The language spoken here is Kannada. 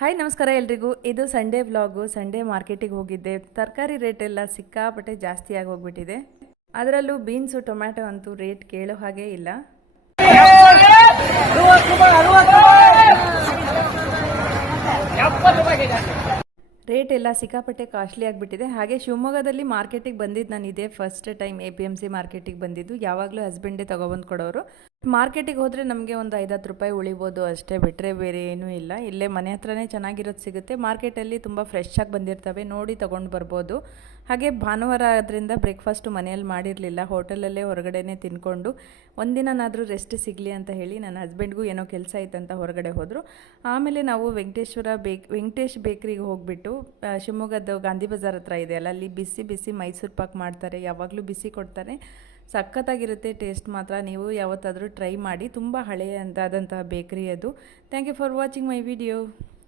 ಹಾಯ್ ನಮಸ್ಕಾರ ಎಲ್ರಿಗೂ. ಇದು ಸಂಡೇ ವ್ಲಾಗು. ಸಂಡೇ ಮಾರ್ಕೆಟಿಗೆ ಹೋಗಿದ್ದೆ. ತರಕಾರಿ ರೇಟ್ ಎಲ್ಲ ಸಿಕ್ಕಾಪಟ್ಟೆ ಜಾಸ್ತಿ ಆಗಿ ಹೋಗ್ಬಿಟ್ಟಿದೆ. ಅದರಲ್ಲೂ ಬೀನ್ಸು ಟೊಮ್ಯಾಟೊ ಅಂತೂ ರೇಟ್ ಕೇಳೋ ಹಾಗೆ ಇಲ್ಲ. ರೇಟ್ ಎಲ್ಲ ಸಿಕ್ಕಾಪಟ್ಟೆ ಕಾಸ್ಟ್ಲಿ ಆಗಿಬಿಟ್ಟಿದೆ. ಹಾಗೆ ಶಿವಮೊಗ್ಗದಲ್ಲಿ ಮಾರ್ಕೆಟಿಗೆ ಬಂದಿದ್ದು ನಾನು ಇದೇ ಫಸ್ಟ್ ಟೈಮ್ APMC ಮಾರ್ಕೆಟಿಗೆ ಬಂದಿದ್ದು. ಯಾವಾಗಲೂ ಹಸ್ಬೆಂಡೇ ತೊಗೊಬಂದು ಕೊಡೋರು. ಮಾರ್ಕೆಟಿಗೆ ಹೋದರೆ ನಮಗೆ ಒಂದು 5-10 ರೂಪಾಯಿ ಉಳಿಬೋದು ಅಷ್ಟೇ, ಬಿಟ್ಟರೆ ಬೇರೆ ಏನೂ ಇಲ್ಲ. ಇಲ್ಲೇ ಮನೆ ಹತ್ರನೇ ಚೆನ್ನಾಗಿರೋದು ಸಿಗುತ್ತೆ. ಮಾರ್ಕೆಟಲ್ಲಿ ತುಂಬ ಫ್ರೆಶ್ ಆಗಿ ಬಂದಿರ್ತವೆ, ನೋಡಿ ತೊಗೊಂಡು ಬರ್ಬೋದು. ಹಾಗೆ ಭಾನುವಾರ ಆದ್ದರಿಂದ ಬ್ರೇಕ್ಫಾಸ್ಟು ಮನೆಯಲ್ಲಿ ಮಾಡಿರಲಿಲ್ಲ, ಹೋಟೆಲಲ್ಲೇ ಹೊರಗಡೆನೇ ತಿನ್ಕೊಂಡು ಒಂದಿನಾದರೂ ರೆಸ್ಟ್ ಸಿಗಲಿ ಅಂತ ಹೇಳಿ ನನ್ನ ಹಸ್ಬೆಂಡ್ಗೂ ಏನೋ ಕೆಲಸ ಇತ್ತಂತ ಹೊರಗಡೆ ಹೋದರು. ಆಮೇಲೆ ನಾವು ವೆಂಕಟೇಶ್ ಬೇಕ್ರಿಗೆ ಹೋಗಿಬಿಟ್ಟು, ಶಿವಮೊಗ್ಗದ ಗಾಂಧಿ ಬಜಾರ್ ಹತ್ರ ಇದೆ ಅಲ್ಲ, ಅಲ್ಲಿ ಬಿಸಿ ಬಿಸಿ ಮೈಸೂರು ಪಾಕ್ ಮಾಡ್ತಾರೆ. ಯಾವಾಗಲೂ ಬಿಸಿ ಕೊಡ್ತಾರೆ, ಸಖತ್ತಾಗಿರುತ್ತೆ ಟೇಸ್ಟ್ ಮಾತ್ರ. ನೀವು ಯಾವತ್ತಾದರೂ ಟ್ರೈ ಮಾಡಿ. ತುಂಬ ಹಳೆಯದಾದಂತಹ ಬೇಕ್ರಿ ಅದು. Thank you for watching my video.